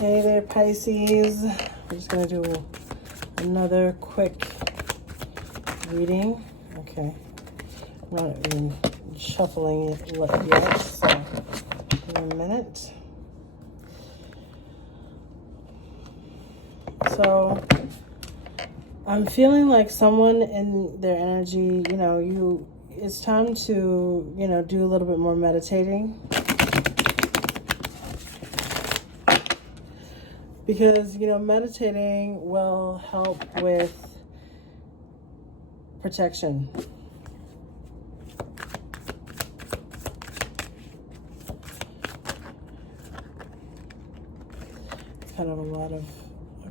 Hey there, Pisces. I'm just going to do another quick reading. Okay. I'm not even shuffling it yet, so give me a minute. So I'm feeling like someone in their energy, it's time to, do a little bit more meditating. Because, meditating will help with protection. It's kind of a lot of,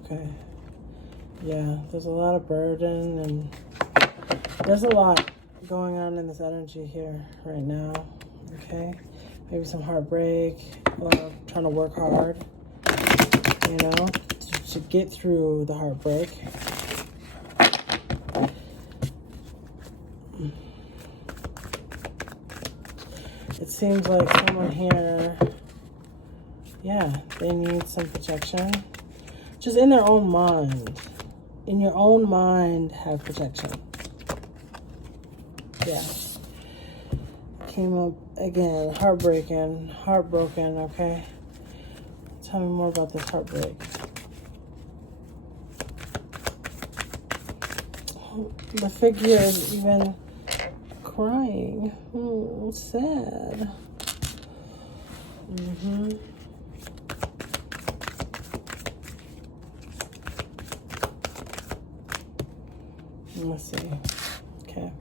okay. Yeah, there's a lot of burden and there's a lot going on in this energy here right now. Okay. Maybe some heartbreak or trying to work hard. To get through the heartbreak. It seems like someone here, they need some protection. Just in their own mind. In your own mind, have protection. Yeah. Came up again, heartbroken, okay? Tell me more about this heartbreak. The figure is even crying. Oh, sad. Let's see. Okay.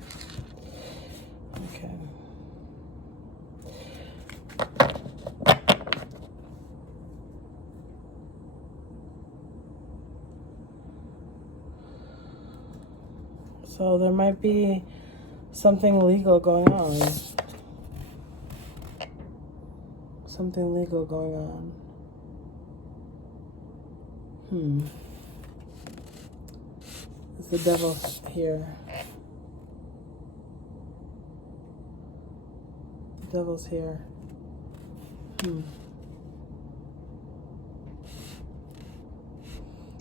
So there might be something legal going on. Something legal going on. Is the devil here? The devil's here.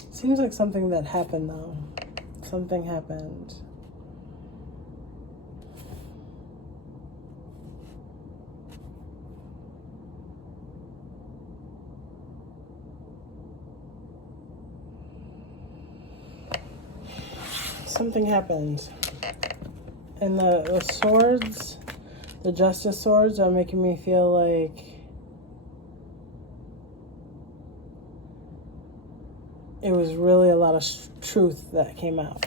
Seems like something that happened though. Something happened. Something happened. And the swords, the justice swords are making me feel like it was really a lot of truth that came out.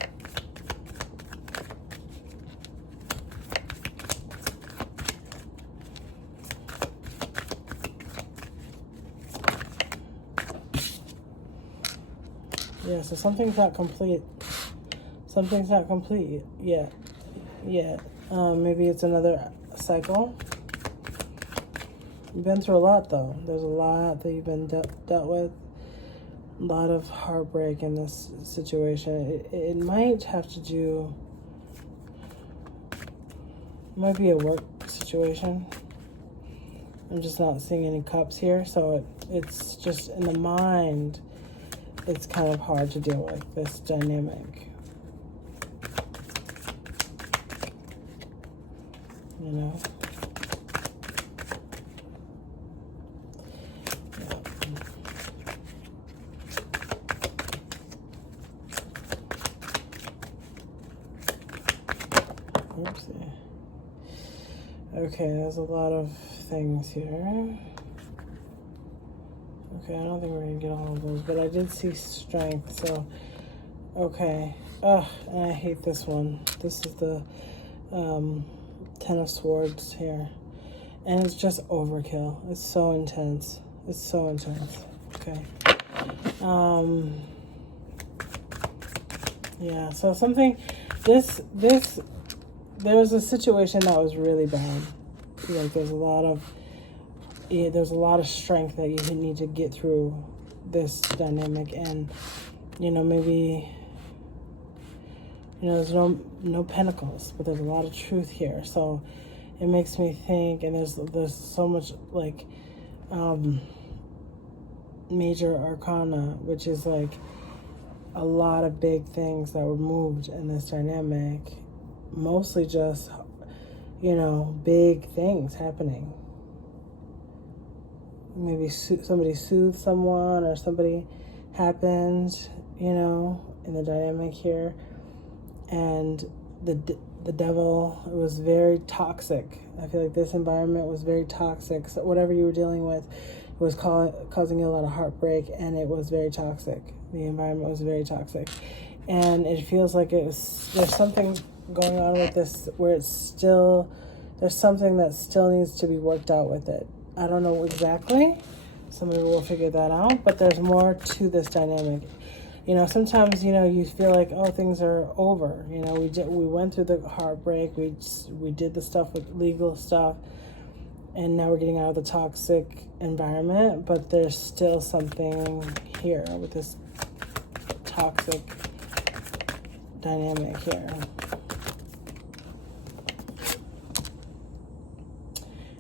Yeah, so something's not complete. Something's not complete yet. Maybe it's another cycle. You've been through a lot, though. There's a lot that you've been dealt with. A lot of heartbreak in this situation. It might have to do... It might be a work situation. I'm just not seeing any cups here, so it's just in the mind. It's kind of hard to deal with this dynamic. Oopsie. Okay, there's a lot of things here. Okay, I don't think we're gonna get all of those, but I did see strength, so okay. And I hate this one. This is the Ten of Swords here. And it's just overkill. It's so intense. Okay. Yeah, so something, there's a situation that was really bad. Like there's a lot of strength that you need to get through this dynamic, and maybe there's no pentacles, but there's a lot of truth here. So it makes me think, and there's so much like major arcana, which is like a lot of big things that were moved in this dynamic. Mostly just, you know, big things happening. Maybe somebody soothed someone, or somebody happened, you know, in the dynamic here. And the devil, it was very toxic. I feel like this environment was very toxic. So whatever you were dealing with, it was causing you a lot of heartbreak, and it was very toxic. The environment was very toxic. And it feels like there's something going on with this where there's something that still needs to be worked out with it. I don't know exactly. Somebody will figure that out, but there's more to this dynamic. You know, sometimes, you know, you feel like, oh, things are over. You know, we went through the heartbreak. We did the stuff with legal stuff, and now we're getting out of the toxic environment. But there's still something here with this toxic dynamic here.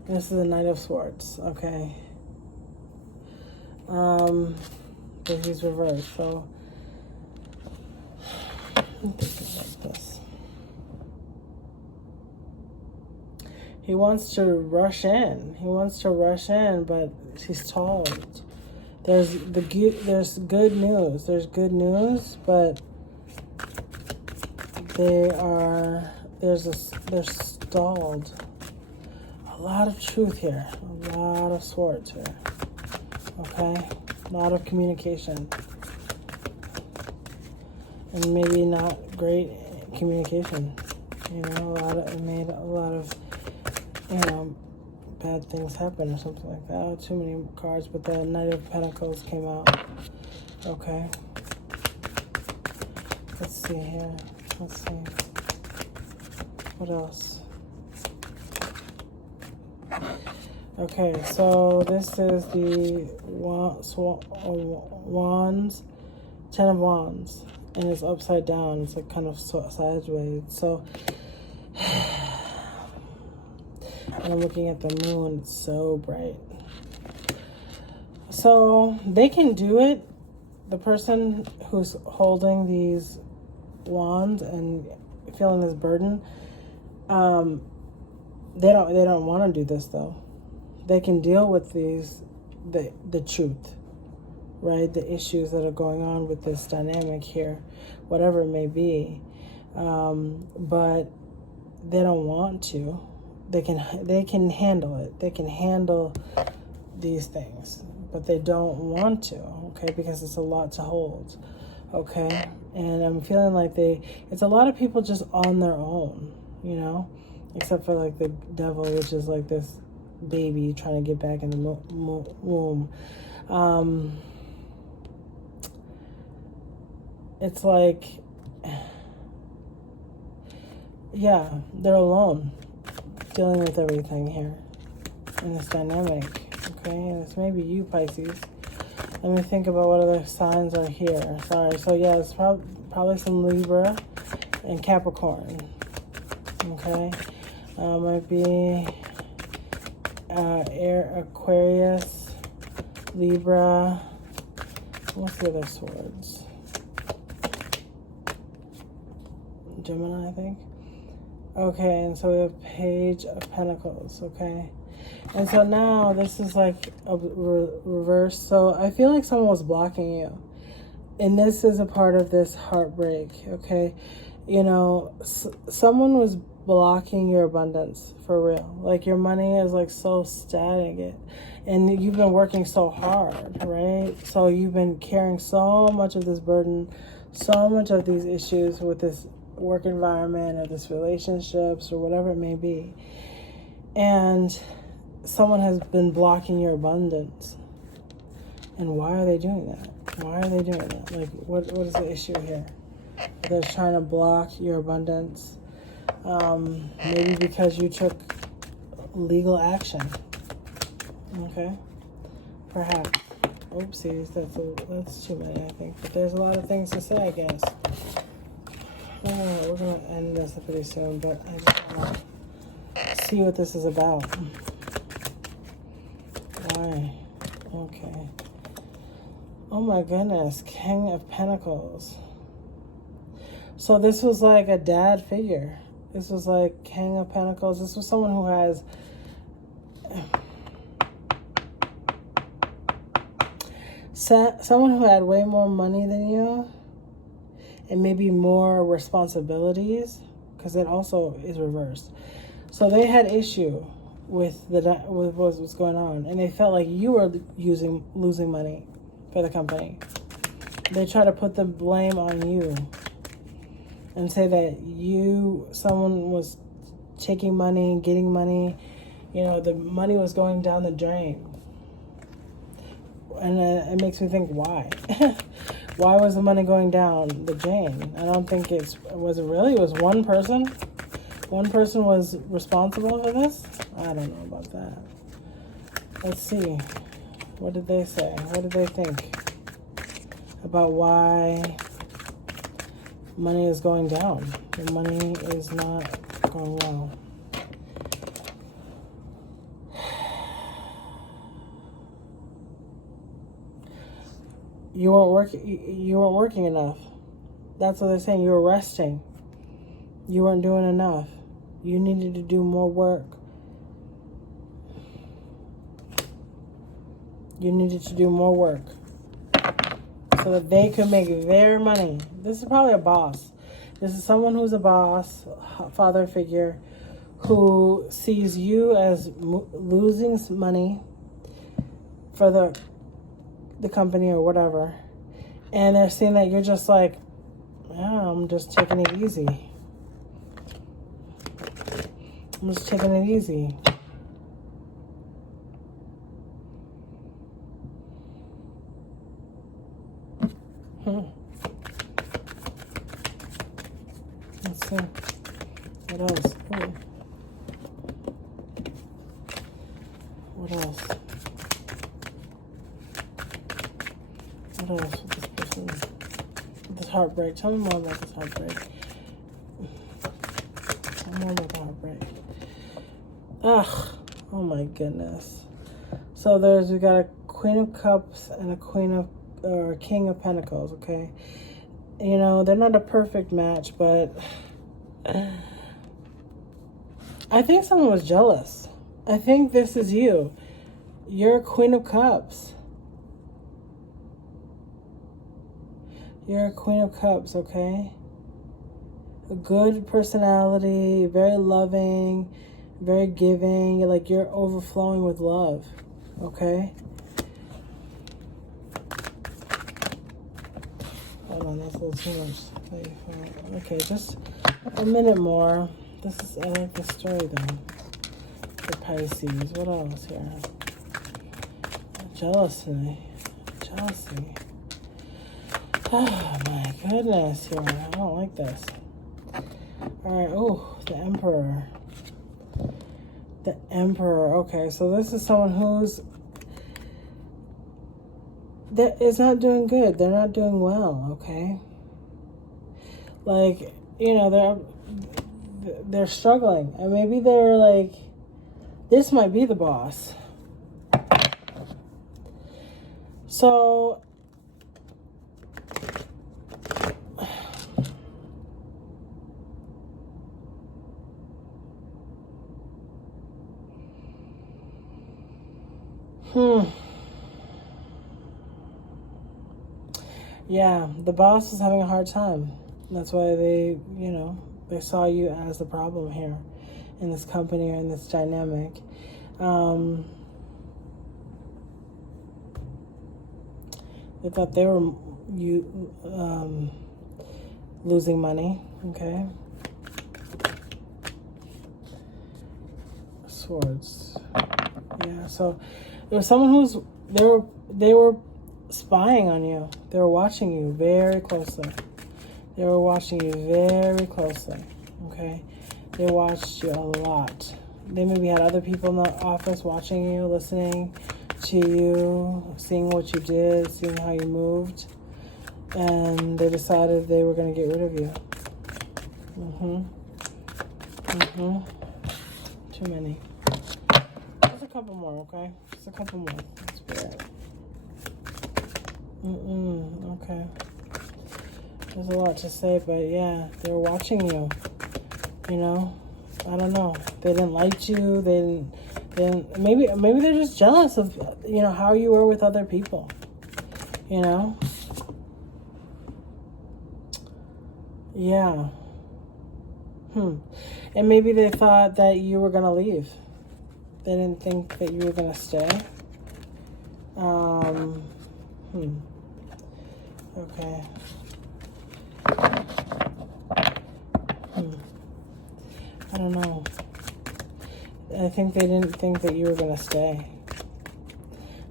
And this is the Knight of Swords. Okay. But he's reversed, so. Think about this. He wants to rush in. But he's stalled. There's good news. There's good news, but they're stalled. A lot of truth here. A lot of swords here. Okay? A lot of communication. And maybe not great communication. You know, it made a lot of, you know, bad things happen or something like that. Oh, too many cards, but the Knight of Pentacles came out. Okay. Let's see here. Let's see. What else? Okay, so this is the Wands, 10 of Wands. And it's upside down. It's like kind of sideways. So, and I'm looking at the moon. It's so bright. So they can do it. The person who's holding these wands and feeling this burden, they don't want to do this though. They can deal with the truth. Right, the issues that are going on with this dynamic here, whatever it may be, but they don't want to. They can handle it. They can handle these things, but they don't want to. Okay, because it's a lot to hold. Okay, and I'm feeling like it's a lot of people just on their own. You know, except for like the devil, which is like this baby trying to get back in the womb. It's like, yeah, they're alone dealing with everything here in this dynamic. Okay, this may be you, Pisces. Let me think about what other signs are here. Sorry. So yeah, it's probably some Libra and Capricorn. Okay, might be Air, Aquarius, Libra. What's the other swords? Gemini, I think. Okay, and so we have Page of Pentacles. Okay, and so now this is like a reverse. So I feel like someone was blocking you, and this is a part of this heartbreak. Okay, you know, someone was blocking your abundance for real. Like your money is like so stagnant, and you've been working so hard, right? So you've been carrying so much of this burden, so much of these issues with this work environment or this relationships or whatever it may be, and someone has been blocking your abundance. And why are they doing that? Why are they doing that? Like, what is the issue here? They're trying to block your abundance. Maybe because you took legal action. Okay, perhaps. Oopsies, that's too many, I think. But there's a lot of things to say, I guess. We're going to end this pretty soon, but I just want to see what this is about. Why? Okay. Oh my goodness, King of Pentacles. So this was like a dad figure. This was like King of Pentacles. This was someone who has... someone who had way more money than you. And maybe more responsibilities. Because it also is reversed. So they had issue with what was going on. And they felt like you were losing money for the company. They try to put the blame on you. And say that someone was taking money, getting money, you know, the money was going down the drain. And it makes me think, why? Why was the money going down the drain? I don't think it was one person? One person was responsible for this? I don't know about that. Let's see. What did they say? What did they think about why money is going down? The money is not going well. You weren't working enough. That's what they're saying. You were resting. You weren't doing enough. You needed to do more work. You needed to do more work so that they could make their money. This is probably a boss. This is someone who's a boss, father figure, who sees you as losing money for the company or whatever. And they're seeing that you're just like, oh, I'm just taking it easy. I'm just taking it easy. Let's see. What else? Ooh. What else? What else with this person? With this heartbreak. Tell me more about this heartbreak. Tell me more about the heartbreak. Ugh. Oh my goodness. So we got a Queen of Cups and a King of Pentacles, okay? You know, they're not a perfect match, but I think someone was jealous. I think this is you. You're a Queen of Cups. You're a Queen of Cups, okay? A good personality, very loving, very giving. You're overflowing with love, okay? Hold on, that's a little too much. Okay, just a minute more. I like this story though. The Pisces. What else here? Jealousy. Oh my goodness here. I don't like this. Alright, oh, the Emperor. The Emperor. Okay, so this is someone that is not doing good. They're not doing well, okay? They're struggling. And maybe they're like, this might be the boss. So yeah, the boss is having a hard time. That's why they saw you as the problem here in this company or in this dynamic. They thought they were losing money, okay? Swords. Yeah, so there was someone they were spying on you. They were watching you very closely. They were watching you very closely, okay? They watched you a lot. They maybe had other people in the office watching you, listening to you, seeing what you did, seeing how you moved, and they decided they were going to get rid of you. Too many. Just a couple more, okay? Just a couple more. Spirit. Okay. There's a lot to say, but yeah, they were watching you. You know, I don't know. They didn't like you. They didn't. Maybe they're just jealous of, you know, how you were with other people. You know. Yeah. And maybe they thought that you were gonna leave. They didn't think that you were gonna stay. Okay. I don't know. I think they didn't think that you were gonna stay.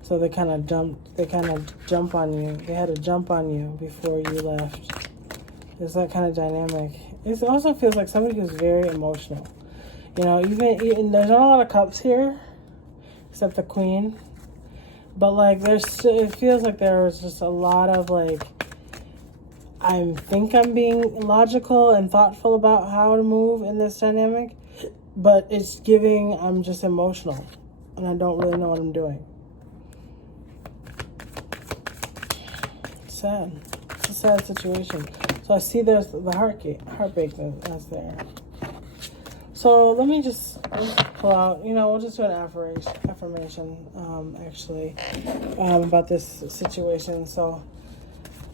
So they kind of jump on you. They had to jump on you before you left. There's that kind of dynamic. It also feels like somebody who's very emotional. You know, even there's not a lot of cups here, except the queen. But like, it feels like there was just a lot of like, I think I'm being logical and thoughtful about how to move in this dynamic, but it's giving I'm just emotional, and I don't really know what I'm doing. Sad. It's a sad situation. So I see there's the heartbreak that's there. So let's just pull out, you know, we'll just do an affirmation, actually, about this situation. So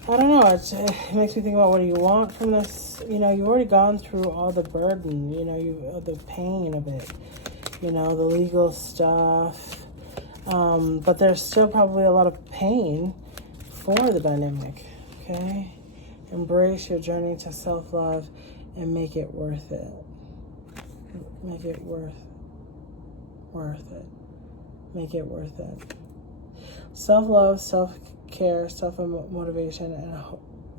I don't know, it makes me think about, what do you want from this? You know, you've already gone through all the burden, you know, the pain of it, you know, the legal stuff, but there's still probably a lot of pain for the dynamic, okay? Embrace your journey to self-love and make it worth it. Make it worth it. Make it worth it. Self-love, self-care, self-motivation,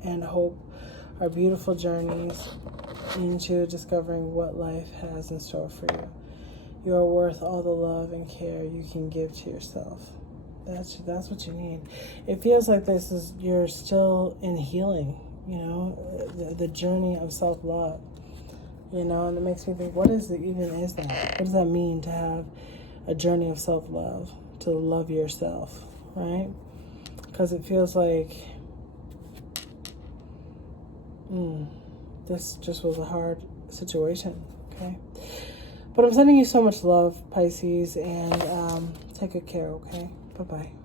and hope are beautiful journeys into discovering what life has in store for you. You are worth all the love and care you can give to yourself. That's what you need. It feels like you're still in healing, you know, the journey of self-love. You know, and it makes me think, what is that? What does that mean to have a journey of self-love, to love yourself, right? Because it feels like this just was a hard situation, okay? But I'm sending you so much love, Pisces, and take good care, okay? Bye-bye.